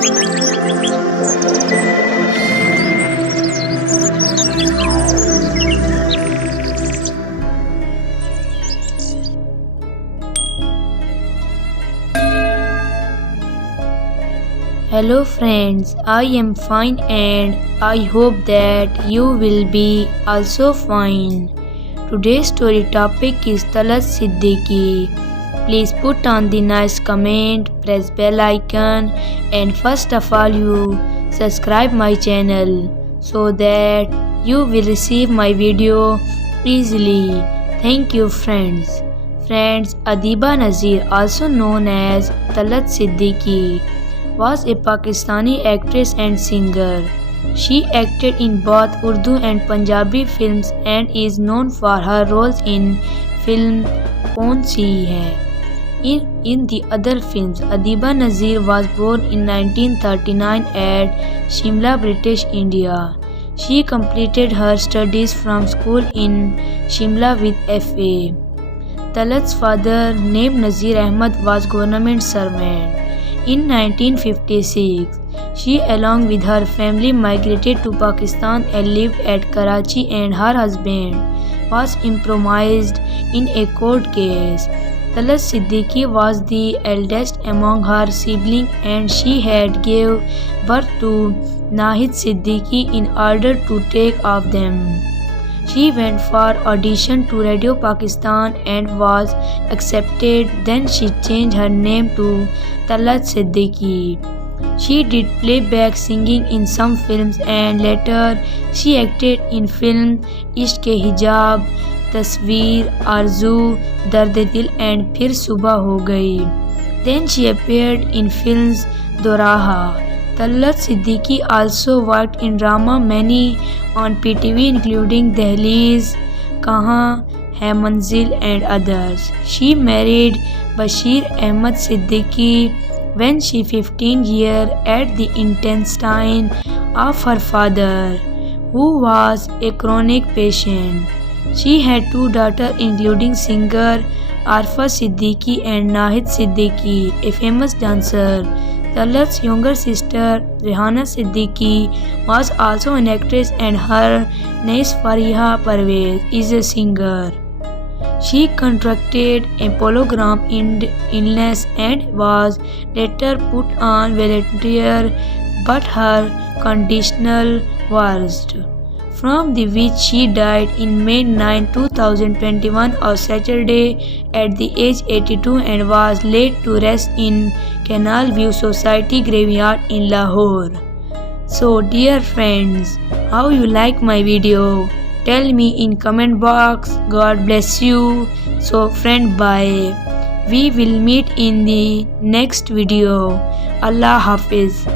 Hello friends, I am fine and I hope that you will be also fine. Today's story topic is Talat Siddiqui. Please put on the nice comment, press bell icon and first of all you subscribe my channel so that you will receive my video easily. Thank you friends. Friends, Adiba Nazir, also known as Talat Siddiqui, was a Pakistani actress and singer. She acted in both Urdu and Punjabi films and is known for her roles in film Kaun Si Hai. In the other films, Adiba Nazir was born in 1939 at Shimla, British India. She completed her studies from school in Shimla with FA. Talat's father, named Nazir Ahmad, was government servant. In 1956, she along with her family migrated to Pakistan and lived at Karachi, and her husband was improvised in a court case. Talat Siddiqui was the eldest among her siblings and she had gave birth to Nahid Siddiqui in order to take of them. She went for audition to Radio Pakistan and was accepted. Then she changed her name to Talat Siddiqui. She did playback singing in some films and later she acted in film Ishq Ke Hijab, Tasveer, Arzu, Dard Dil and Phir Subah Ho Gayi. Then she appeared in films Doraha. Talat Siddiqui also worked in drama many on PTV including Dehleez, Kahan Hai Manzil and others. She married Bashir Ahmad Siddiqui when she 15 years at the intestine of her father, who was a chronic patient. She had two daughters including singer Arifa Siddiqui and Nahid Siddiqui, a famous dancer. Talat's younger sister Rehana Siddiqui was also an actress and her niece Fariha Parvez is a singer. She contracted a polygram illness and was later put on ventilator, but her condition worsened, from the which she died in May 9, 2021 on Saturday at the age 82 and was laid to rest in Canal View Society graveyard in Lahore. So dear friends, how you like my video? Tell me in comment box. God bless you. So friend, bye. We will meet in the next video. Allah Hafiz.